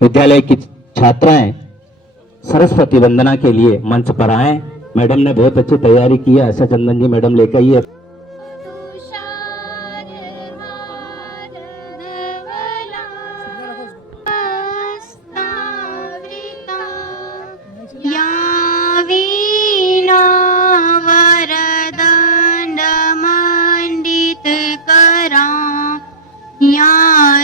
विद्यालय की छात्राएं सरस्वती वंदना के लिए मंच पर आए। मैडम ने बहुत अच्छी तैयारी की है। आशा चंदन जी मैडम लेकर आइए।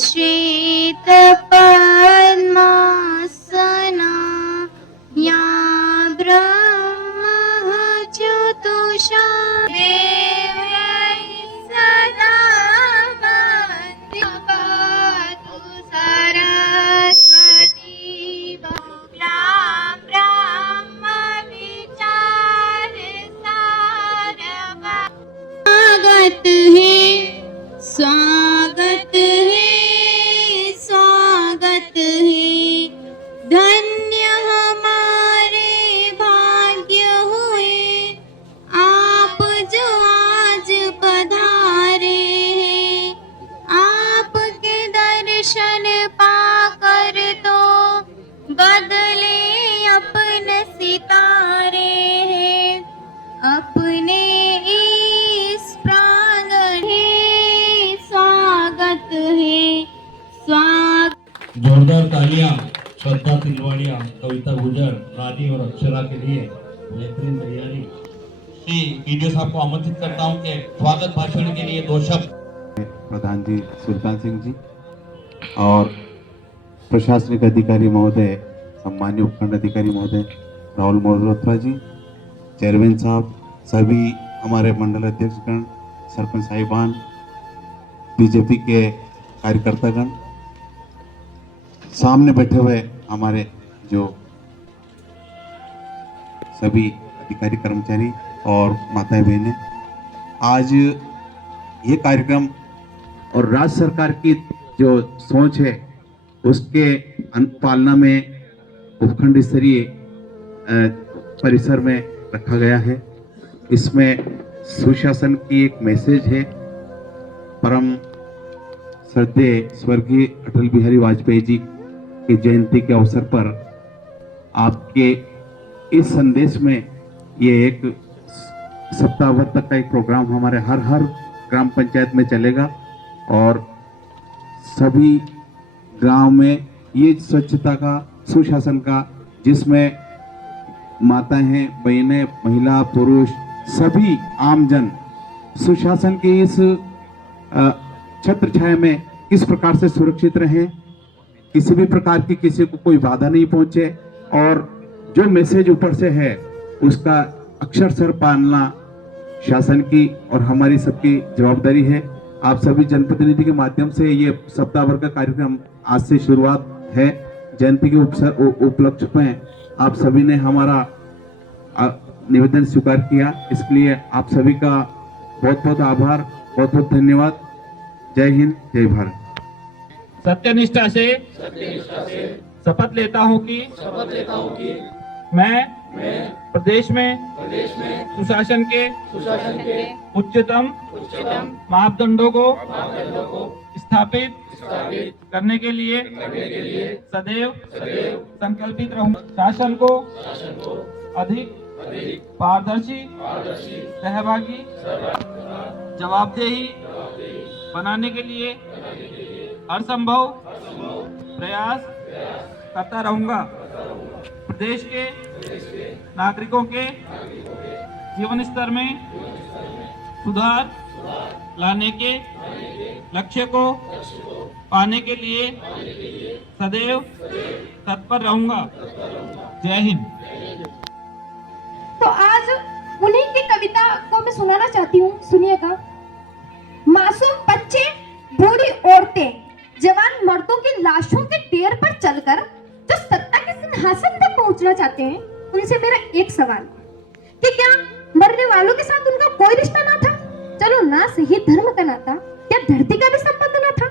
श्वेत पद्मासना या ब्रह्मच्युतुषा सदा वन्द्यपातु सरस्वती ब्रह्म विचार सारवा। स्वागत है स्वागत है स्वागत है, धन्य हमारे भाग्य हुए आप जो आज पधारे हैं। आपके दर्शन पाकर तो बदले अपने सितारे हैं। अपने इस प्रांगण है स्वागत है स्वागत। जोरदार तालियां श्रद्धा तिलवाड़िया, कविता गुजर, रानी और अक्षरा के लिए बेहतरीन तैयारी। वीडियो साहब को आमंत्रित करता हूं कि स्वागत भाषण के लिए दो शब्द। प्रधान जी सुल्तान सिंह जी और प्रशासनिक अधिकारी महोदय, सम्मान्य उपखंड अधिकारी महोदय राहुल मल्होत्रा जी, चेयरमैन साहब, सभी हमारे मंडल अध्यक्षगण, सरपंच साहिबान, बीजेपी के कार्यकर्तागण, सामने बैठे हुए हमारे जो सभी अधिकारी कर्मचारी और माताएं बहनें, आज ये कार्यक्रम और राज्य सरकार की जो सोच है उसके अनुपालना में उपखंड स्तरीय परिसर में रखा गया है। इसमें सुशासन की एक मैसेज है। परम श्रद्धेय स्वर्गीय अटल बिहारी वाजपेयी जी की जयंती के अवसर पर आपके इस संदेश में ये एक सप्ताह भर तक का एक प्रोग्राम हमारे हर ग्राम पंचायत में चलेगा और सभी गांव में ये स्वच्छता का, सुशासन का, जिसमें माताएं, बहनें, महिला, पुरुष, सभी आमजन सुशासन की इस छत्र छाया में किस प्रकार से सुरक्षित रहें, किसी भी प्रकार की किसी को कोई बाधा नहीं पहुंचे, और जो मैसेज ऊपर से है उसका अक्षरशः पालना शासन की और हमारी सबकी जवाबदारी है। आप सभी जनप्रतिनिधि के माध्यम से ये सप्ताह भर का कार्यक्रम आज से शुरुआत है। जयंती के उपलक्ष्य में आप सभी ने हमारा निवेदन स्वीकार किया, इसके लिए आप सभी का बहुत बहुत आभार, बहुत बहुत धन्यवाद। जय हिंद, जय भारत। सत्यनिष्ठा से शपथ लेता हूं कि मैं प्रदेश में सुशासन के उच्चतम मापदंडों को स्थापित करने के लिए सदैव संकल्पित रहूंगा। शासन को अधिक पारदर्शी, सहभागी, जवाबदेही बनाने के लिए हर संभव प्रयास करता रहूंगा। प्रदेश के नागरिकों के जीवन स्तर में सुधार लाने के लक्ष्य को पाने के लिए सदैव तत्पर रहूंगा। जय हिंद। तो आज उन्हीं की कविता को मैं सुनाना चाहती हूँ, सुनिएगा। मासूम बच्चे, बूढ़ी औरतें, जवान मर्दों की लाशों के ढेर पर चलकर जो सत्ता के सिंहासन तक पहुंचना चाहते हैं, उनसे मेरा एक सवाल कि क्या मरने वालों के साथ उनका कोई रिश्ता ना था? चलो ना सही धर्म का नाता, क्या धरती का भी संबंध ना था?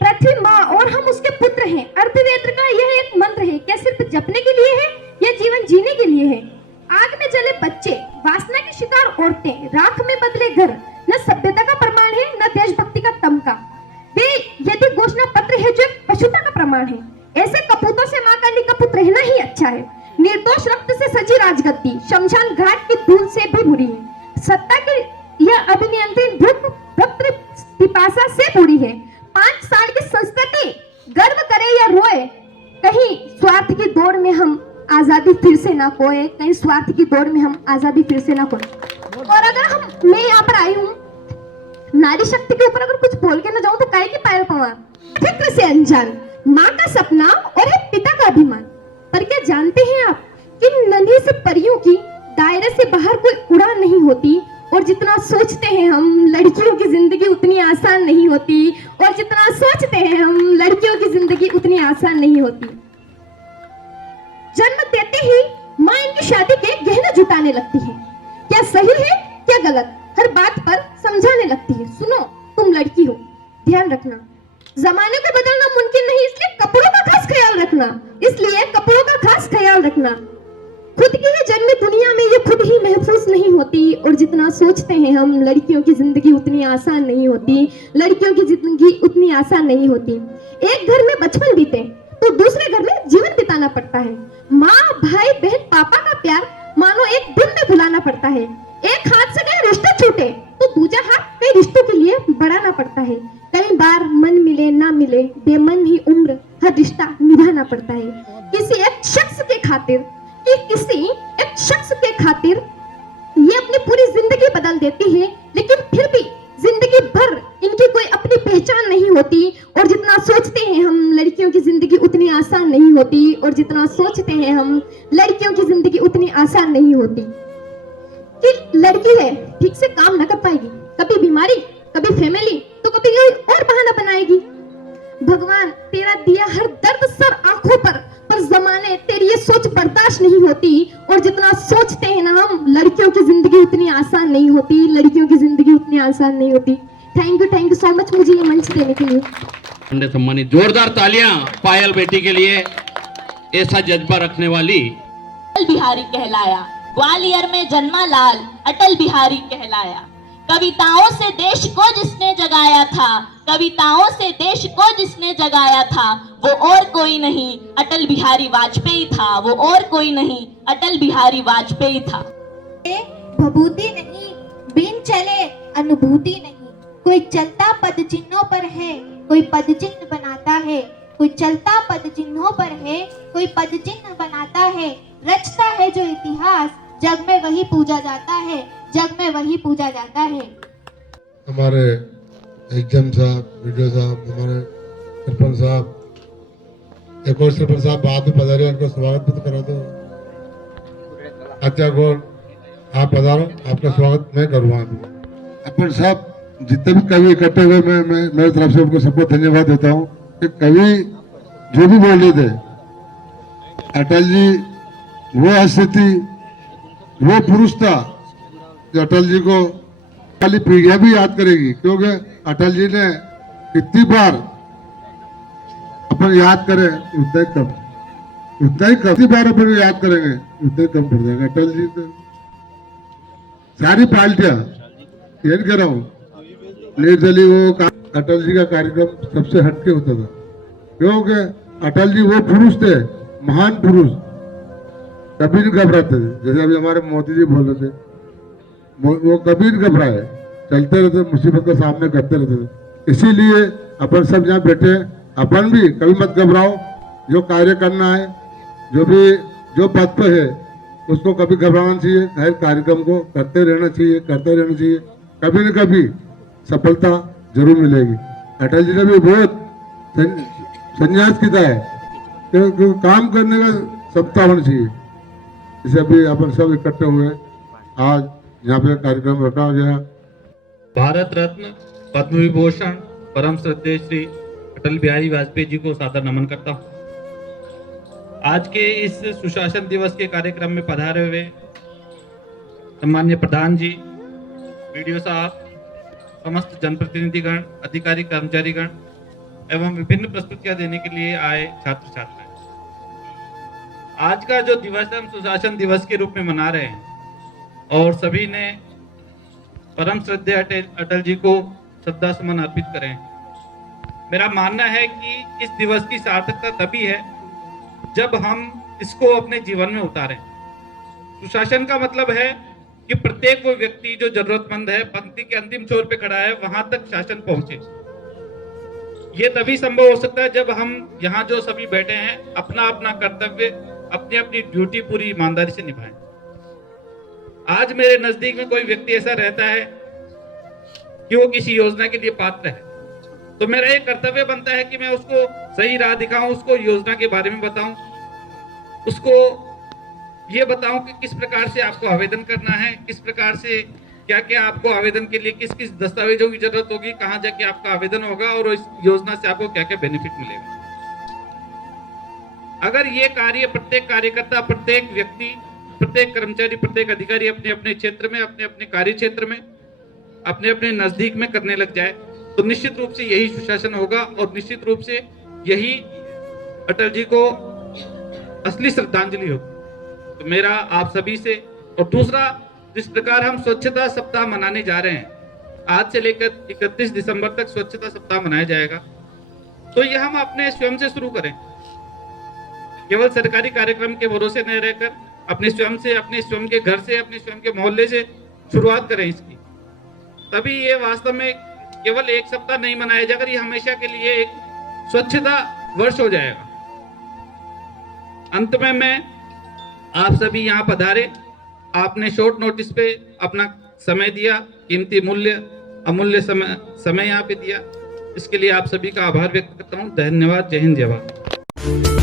पृथ्वी माँ और हम उसके पुत्र हैं। अर्थवेद का यह एक मंत्र है, क्या सिर्फ जपने के लिए है या जीवन जीने के लिए है? आग में जले बच्चे, वासना के शिकार औरतें, राख में बदले घर, न सभ्यता का प्रमाण है न देशभक्ति का तमका। वे यदि घोषणा पत्र है जो एक पशुता का प्रमाण है। ऐसे कपूतों से मां का निकपुत रहना ही अच्छा है। निर्दोष रक्त से सजी राजगद्दी शमशान घाट की धूल से भी बुरी है। सत्ता की यह अभिनियंत्रित भूख भक्त पिपासा से बुरी है। 5 साल की संस्कृति गर्व करे या रोए, कहीं स्वार्थ की दौड़ में हम आजादी फिर से ना खोए, कहीं स्वार्थ की दौड़ में हम आजादी फिर से ना खोए। और अगर मैं यहाँ पर आई हूँ नारी शक्ति के ऊपर अगर कुछ बोल के ना जाऊं तो काहे की पायल पवा, फिक्र से अनजान, माँ का सपना और है पिता का अभिमान। पर क्या जानते हैं आप कि नन्ही से परियों की दायरे से बाहर कोई उड़ान नहीं होती, और जितना सोचते हैं हम लड़कियों की जिंदगी उतनी आसान नहीं होती, और जितना सोचते हैं हम लड़कियों की जिंदगी उतनी आसान नहीं होती। जन्म देते ही माँ इनकी शादी के गहने जुटाने लगती है। क्या सही है क्या गलत, हर बात पर समझाने लगती है। सुनो, तुम लड़की हो, ध्यान रखना, जमाने को बदलना मुमकिन नहीं, इसलिए कपड़ों का खास ख्याल रखना। खुद की ही जन्मी दुनिया में ये खुद ही महफूज नहीं होती, और जितना सोचते हैं हम लड़कियों की जिंदगी उतनी आसान नहीं होती, लड़कियों की जिंदगी उतनी आसान नहीं होती। एक घर में बचपन बीते तो दूसरे घर में जीवन बिताना पड़ता है। माँ, भाई, बहन, पापा का प्यार मानो एक दिन में भुलाना पड़ता है। एक हाथ से कहीं रिश्ता छूटे तो दूसरा हाथ कई रिश्तों के लिए बढ़ाना पड़ता है। कई बार मन मिले ना मिले, बेमन ही उम्र हर रिश्ता निभाना पड़ता है। किसी एक शख्स के खातिर ये अपनी पूरी जिंदगी बदल देती है, लेकिन फिर भी जिंदगी भर इनकी कोई अपनी पहचान नहीं होती। और जितना सोचते हैं हम लड़कियों की जिंदगी उतनी आसान नहीं होती, और जितना सोचते हैं हम लड़कियों की जिंदगी उतनी आसान नहीं होती। कि लड़की है, ठीक से काम न कर पाएगी, कभी बीमारी, कभी फैमिली, तो कभी कोई और बहाना बनाएगी। भगवान तेरा दिया हर दर्द सर आंखों पर जमाने तेरी ये सोच बर्दाश्त नहीं होती। और जितना सोचते हैं ना हम लड़कियों की जिंदगी उतनी आसान नहीं होती, लड़कियों की जिंदगी उतनी आसान नहीं होती। थैंक यू सो मच मुझे ये मंच देने के लिए। सम्मानित जोरदार तालियां पायल बेटी के लिए, ऐसा जज्बा रखने वाली। अटल बिहारी कहलाया, ग्वालियर में जन्मा लाल अटल बिहारी कहलाया। कविताओं से देश को जिसने जगाया था, कविताओं से देश को जिसने जगाया था, वो और कोई नहीं अटल बिहारी वाजपेयी था, वो और कोई नहीं अटल बिहारी वाजपेयी था। भभूति नहीं, बिन चले अनुभूति नहीं। कोई चलता पद चिन्हों पर है, कोई पद चिन्ह बनाता है। कोई चलता पद चिन्हों पर है, कोई पद चिन्ह बनाता है, रचता है जो इतिहास, जग में वही पूजा जाता है, जग में वही पूजा जाता है। हमारे एग्जाम साहब, वीडियो साहब, हमारे सरपंच साहब, एक और सरपंच साहब बाद में पधारे, उनको स्वागत भी तो करा दो। अच्छा गौर, आप पधारो, आपका स्वागत मैं करूँगा। अपन साहब जितने भी कवि इकट्ठे हुए, मैं मेरी तरफ से उनको सबको धन्यवाद देता हूँ कि कवि जो भी बोल रहे थे, अटल जी वो हस्ती, वो पुरुष था जो अटल जी को वाली पीढ़ियां भी याद करेगी, क्योंकि अटल जी ने कितनी बार अपन याद करें उतना ही कम, कितनी बार अपन याद करेंगे उतना ही कम पड़ जाएगा। अटल जी तो सारी पार्टियां, ये नहीं कह रहा हूँ, निर्दलीय वो अटल जी का कार्यक्रम सबसे हटके होता था, क्योंकि अटल जी वो पुरुष थे, महान पुरुष, कभी नहीं घबराते थे। जैसे अभी हमारे मोदी जी बोल रहे थे, वो कभी नहीं घबराए, चलते रहते, मुसीबत का सामने करते रहते थे। इसीलिए अपन सब यहाँ बैठे, अपन भी कभी मत घबराओ, जो कार्य करना है, जो पद पे है उसको कभी घबराना चाहिए, हर कार्यक्रम को करते रहना चाहिए, कभी न कभी सफलता जरूर मिलेगी। अटल जी ने भी बहुत संन्यास किया है कि काम करने का सत्ता होना चाहिए। इसे अभी अपन सब इकट्ठे हुए, आज यहाँ पे कार्यक्रम रखा गया। भारत रत्न पद्म विभूषण परम श्रद्धेय श्री अटल बिहारी वाजपेयी जी को सादर नमन करता हूँ। आज के इस सुशासन दिवस के कार्यक्रम में पधारे हुए सम्मान्य प्रधान जी, वीडियो साहब, समस्त जनप्रतिनिधिगण, अधिकारी कर्मचारीगण एवं विभिन्न प्रस्तुतियां देने के लिए आए छात्र छात्राएं, आज का जो दिवस हम सुशासन दिवस के रूप में मना रहे हैं और सभी ने परम श्रद्धेय अटल जी को श्रद्धा सुमन अर्पित करें। मेरा मानना है कि इस दिवस की सार्थकता तभी है जब हम इसको अपने जीवन में उतारें। सुशासन का मतलब है कि प्रत्येक वो व्यक्ति जो जरूरतमंद है, पंक्ति के अंतिम छोर पे खड़ा है, वहां तक शासन पहुंचे। ये तभी संभव हो सकता है जब हम यहाँ जो सभी बैठे हैं अपना अपना कर्तव्य, अपनी अपनी ड्यूटी पूरी ईमानदारी से निभाएं। आज मेरे नजदीक में कोई व्यक्ति ऐसा रहता है कि वो किसी योजना के लिए पात्र है, तो मेरा एक कर्तव्य बनता है कि मैं उसको सही राह दिखाऊं, उसको योजना के बारे में बताऊं, उसको ये बताऊं कि किस प्रकार से आपको आवेदन करना है, किस प्रकार से क्या क्या आपको आवेदन के लिए किस किस दस्तावेजों की जरूरत होगी, कहां जाके आपका आवेदन होगा और इस योजना से आपको क्या क्या बेनिफिट मिलेगा। अगर ये कार्य प्रत्येक कार्यकर्ता, प्रत्येक व्यक्ति, प्रत्येक कर्मचारी, प्रत्येक अधिकारी अपने अपने क्षेत्र में, अपने अपने कार्य क्षेत्र में, अपने अपने नजदीक में करने लग जाए तो निश्चित रूप से यही सुशासन होगा और निश्चित रूप से यही अटल जी को असली श्रद्धांजलि होगी। तो मेरा आप सभी से, और दूसरा, जिस प्रकार हम स्वच्छता सप्ताह मनाने जा रहे हैं, आज से लेकर 31 दिसंबर तक स्वच्छता सप्ताह मनाया जाएगा, तो ये हम अपने स्वयं से शुरू करें। केवल सरकारी कार्यक्रम के भरोसे न रहकर अपने स्वयं से, अपने स्वयं के घर से, अपने स्वयं के मोहल्ले से शुरुआत करें इसकी। तभी ये वास्तव में केवल एक सप्ताह नहीं मनाया जाएगा, ये हमेशा के लिए एक स्वच्छता वर्ष हो जाएगा। अंत में मैं आप सभी यहाँ पधारे, आपने शॉर्ट नोटिस पे अपना समय दिया, कीमती अमूल्य समय यहाँ पे दिया, इसके लिए आप सभी का आभार व्यक्त करता हूँ। धन्यवाद। जय हिंद, जय भारत।